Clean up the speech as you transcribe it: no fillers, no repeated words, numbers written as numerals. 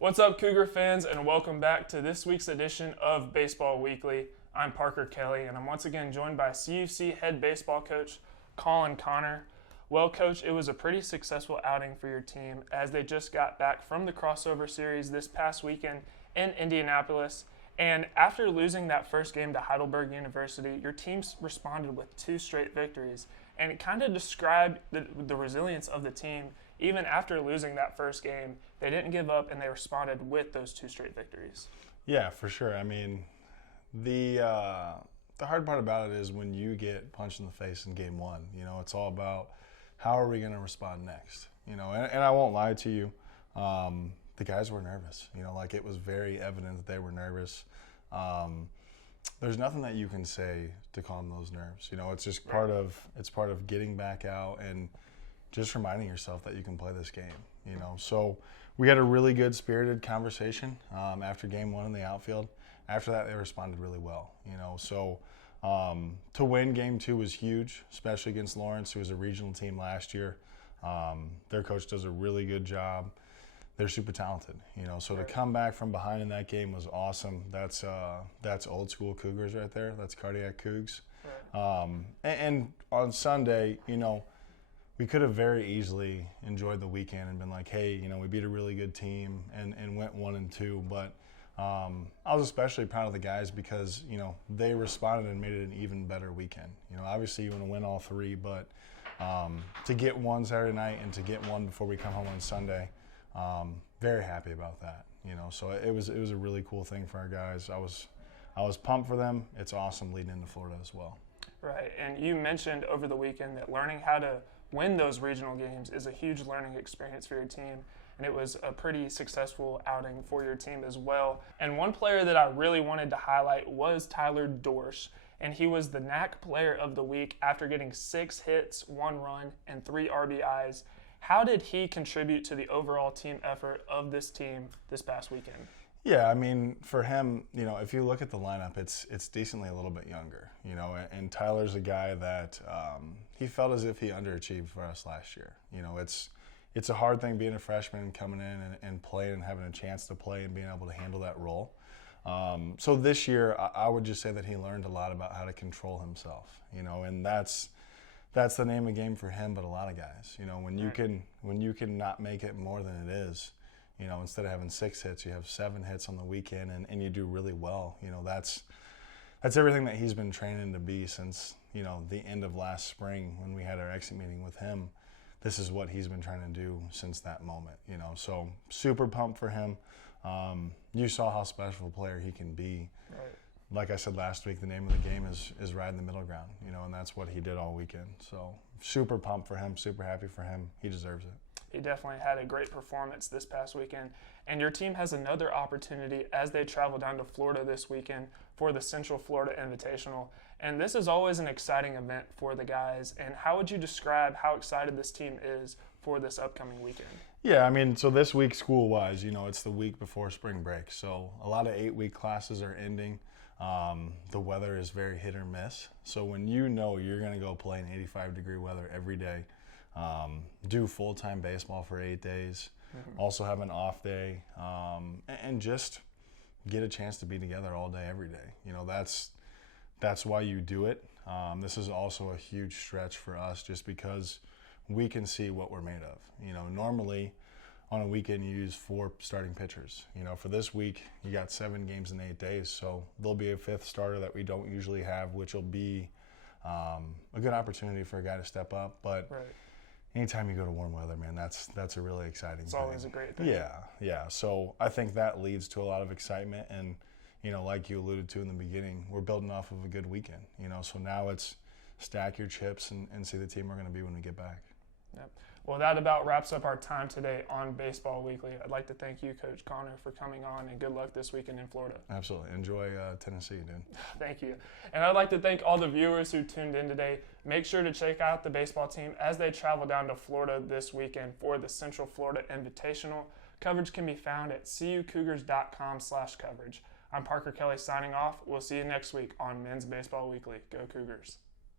What's up, Cougar fans, and welcome back to this week's edition of Baseball Weekly. I'm Parker Kelly, and I'm once again joined by CUC head baseball coach Colin Connor. Well, Coach, it was a pretty successful outing for your team as they just got back from the crossover series this past weekend in Indianapolis. And after losing that first game to Heidelberg University, your team responded with 2 straight victories. And it kind of described the resilience of the team. Even after losing that first game, they didn't give up and they responded with those 2 straight victories. Yeah, for sure. I mean, the hard part about it is when you get punched in the face in game 1. You know, it's all about how are we going to respond next. You know, and I won't lie to you, the guys were nervous. You know, like it was very evident that they were nervous. There's nothing that you can say to calm those nerves. You know, it's just part of getting back out and just reminding yourself that you can play this game, you know. So we had a really good spirited conversation after game 1 in the outfield. After that, they responded really well, you know. So to win game 2 was huge, especially against Lawrence, who was a regional team last year. Their coach does a really good job. They're super talented, you know. So to come back from behind in that game was awesome. That's old school Cougars right there. That's cardiac Cougs. And on Sunday, you know, we could have very easily enjoyed the weekend and been like, hey, you know, we beat a really good team and went 1-2. But I was especially proud of the guys because, you know, they responded and made it an even better weekend. You know, obviously you want to win all 3, but to get 1 Saturday night and to get 1 before we come home on Sunday, very happy about that. You know, so it was a really cool thing for our guys. I was pumped for them. It's awesome leading into Florida as well. Right, and you mentioned over the weekend that learning how to win those regional games is a huge learning experience for your team, and it was a pretty successful outing for your team as well. And one player that I really wanted to highlight was Tyler Dorsch, and he was the NAC Player of the Week after getting 6 hits, 1 run, and 3 RBIs. How did he contribute to the overall team effort of this team this past weekend? Yeah, I mean, for him, you know, if you look at the lineup, it's decently a little bit younger, you know, and Tyler's a guy that he felt as if he underachieved for us last year. You know, it's a hard thing being a freshman and coming in and playing and having a chance to play and being able to handle that role. So this year, I would just say that he learned a lot about how to control himself, you know, and that's the name of the game for him, but a lot of guys. You know, when you can not make it more than it is, you know, instead of having 6 hits, you have 7 hits on the weekend and you do really well. You know, that's everything that he's been training to be since, you know, the end of last spring when we had our exit meeting with him. This is what he's been trying to do since that moment, you know. So super pumped for him. You saw how special a player he can be. Right. Like I said last week, the name of the game is riding the middle ground, you know, and that's what he did all weekend. So super pumped for him, super happy for him. He deserves it. He definitely had a great performance this past weekend. And your team has another opportunity as they travel down to Florida this weekend for the Central Florida Invitational. And this is always an exciting event for the guys. And how would you describe how excited this team is for this upcoming weekend? Yeah, I mean, so this week school-wise, you know, it's the week before spring break. So a lot of 8-week classes are ending. The weather is very hit or miss. So when you know you're going to go play in 85-degree weather every day, do full-time baseball for 8 days, also have an off day, and just get a chance to be together all day, every day. You know, that's why you do it. This is also a huge stretch for us just because we can see what we're made of. You know, normally on a weekend you use 4 starting pitchers. You know, for this week you got 7 games in 8 days, so there'll be a 5th starter that we don't usually have, which will be a good opportunity for a guy to step up. But anytime you go to warm weather, man, that's a really exciting thing. It's always a great thing. Yeah. So I think that leads to a lot of excitement, and you know, like you alluded to in the beginning, we're building off of a good weekend. You know, so now it's stack your chips and see the team we're going to be when we get back. Yep. Well, that about wraps up our time today on Baseball Weekly. I'd like to thank you, Coach Connor, for coming on, and good luck this weekend in Florida. Absolutely. Enjoy Tennessee, dude. Thank you. And I'd like to thank all the viewers who tuned in today. Make sure to check out the baseball team as they travel down to Florida this weekend for the Central Florida Invitational. Coverage can be found at cucougars.com/coverage. I'm Parker Kelly signing off. We'll see you next week on Men's Baseball Weekly. Go Cougars.